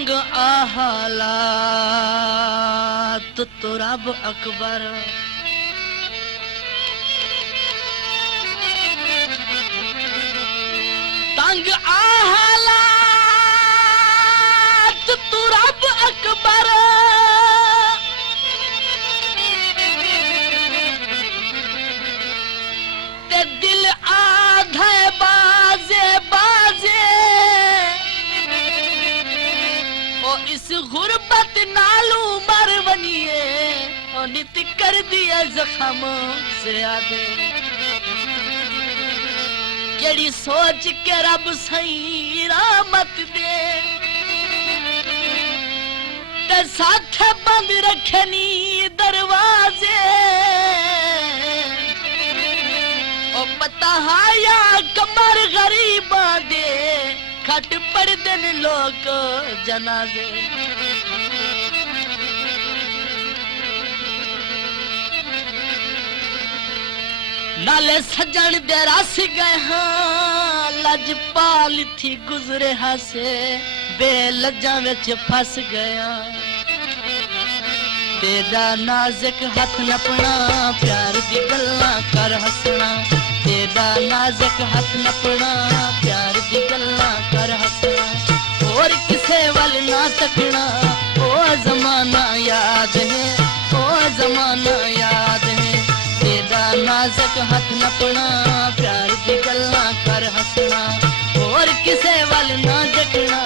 तंग आहालात तो रब अकबर तंग आहालात तो रब अकबर ते दिल आधे बाजे बाजे ओ इस गुरबत नालू मर बनिए ओ नित कर दिया जख्म से आधे केड़ी सोच के रब सही रामत दे ते साथ बंद रखनी दरवाजे ओ पता हाया कमर गरीबा दे खट पड़ दिन लोग जनाजे नाले सजन दे रस गए हाँ लजपाल थी गुजरे हासे बेलजा विच फस गया तेरा नाजुक हाथ नपना प्यार दी गल्लां कर हसना तेरा नाजुक हाथ नपना प्यार दी गल्लां कर हसना और किसे वल ना तकना ओ जमाना याद है ओ जमाना याद है तेरा नाजुक हाथ नपना प्यार दी गल्लां कर हसना और किसे वल ना तकना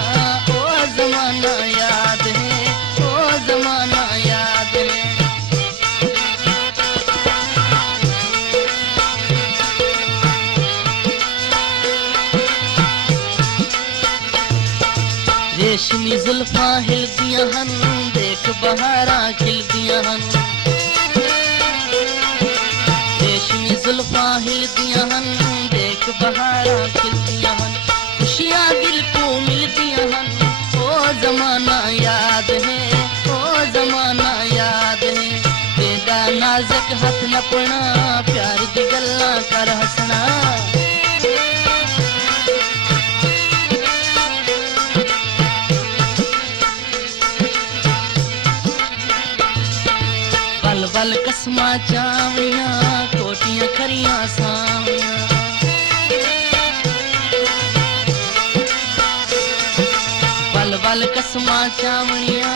ओ जमाना याद है ओ जमाना याद है रेशमी जुल्फां हिलदियां हन देख बहारां खिलदियां हन रेशमी जुल्फां हिलदियां हन देख बहारां खिलदियां हन खुशियां दिल को मिलदियां हन ओ जमाना याद है ओ जमाना याद है तेरा नाजुक हाथ नपना प्यार दी गल्लां कर हसना बल कसमा चावड़ियां कोटियां खरियां सावड़ियां बल बल कसमा चावड़ियां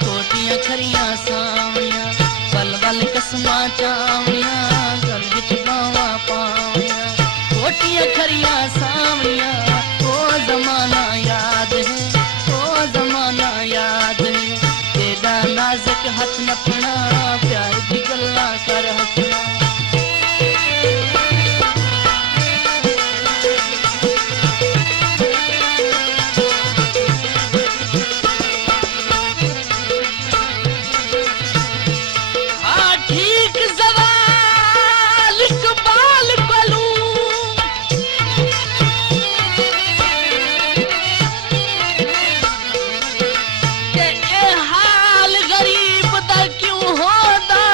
कोटियां खरियां सावड़ियां बल बल कसमा चावड़ियां गल विच बावा पावड़ियां कोटियां खरियां सावड़ियां ओ जमाना याद है ओ जमाना याद है तेरा नाजुक हाथ नपना प्यार दी गल्लां कर हसना हाँ ठीक सवाल इकबाल कोलू ते ए हाल गरीब दा क्यों होदा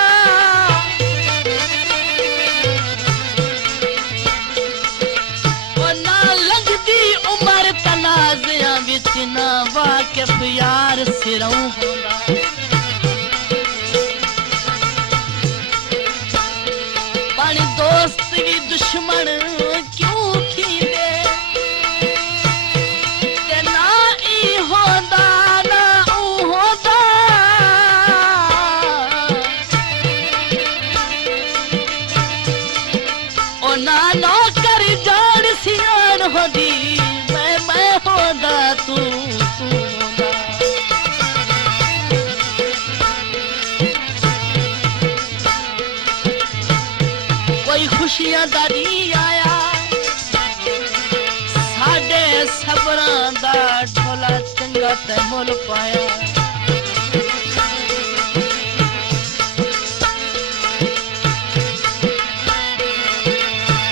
ओ ना लगदी उमर तनाज़ियां विच ना वाकिफ यार सिरों होंदा पानी दोस्त भी दुश्मन क्यों थी दे ते ना ई होंदा ना ऊ होंदा ओ ना नौकर जान सियान होंदी मैं होंदा तू होंदा कोई खुशियां दा नहीं आया साडे सबरां दा ढोला चंगा ते मुल पाया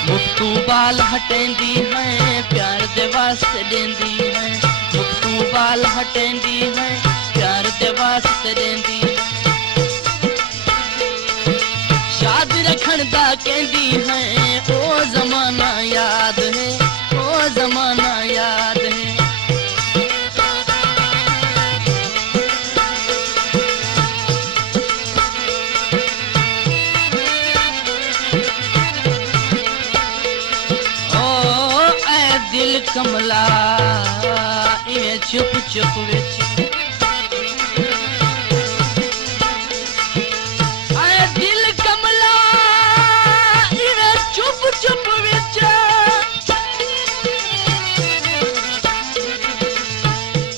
मुफ्तू बाल हटेंदी है प्यार दे वास्ते देंदी है मुफ्तू बाल हटेंदी है प्यार दे वास्ते देंदी है शाद रखन दा कहंदी है ओ जमाना याद है ओ जमाना याद है चुप विच आए दिल कमला इवे चुप चुप विच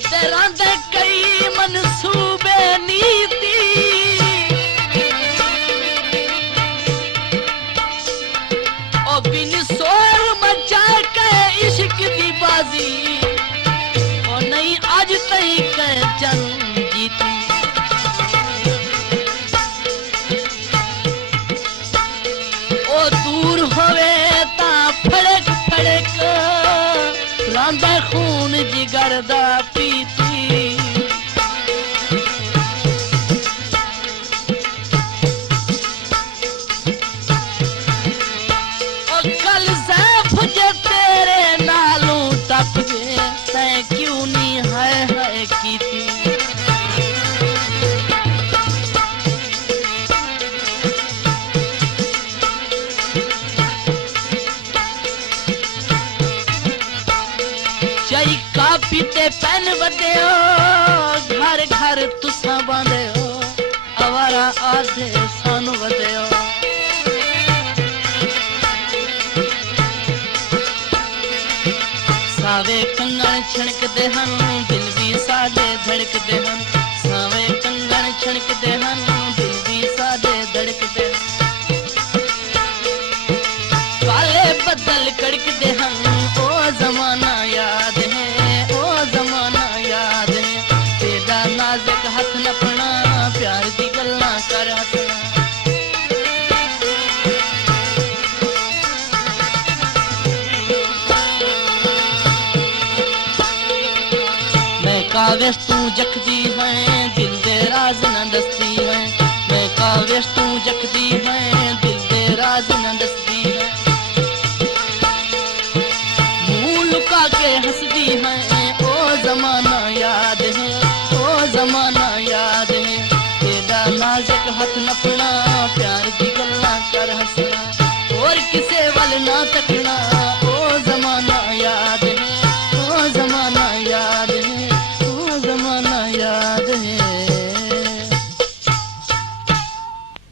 तेरा दे कई मनसूबे नीति ओ बिन सोर मचा के इश्क दी बाजी ओ नहीं आज तई के जंग जीती ओ दूर होवे ता फड़क फड़क रांदा खून जिगर दा पीती ओ कल सैफ जे तेरे नालों टप गए तैं क्यों नहीं है कीती चाई कापी ते पेन वधियो घर घर तुसा बांधियो आवारा आधे सानू वधियो सावे कंगण छणकदे हन दिल भी साडे धड़कदे हन सावे कंगण छणकदे हन दिल भी साडे धड़कदे काले बदल कड़कदे हन ओ जमाना याद है ओ जमाना याद है तेरा नाजुक हथ नपना प्यार दी गल्लां कर हसना मैं कावेश तू जखदी है दिल दे राज न दसदी है मैं कावेश तू जखदी है दिल दे राज न दसदी है मुंह लुका के हंसदी है ओ जमाना याद है ओ जमाना याद है तेरा नाजुक हाथ नपना प्यार दी गल्लां कर हसना और किसे वल ना तकना ओ जमाना याद है ओ जमाना याद है ओ जमाना याद है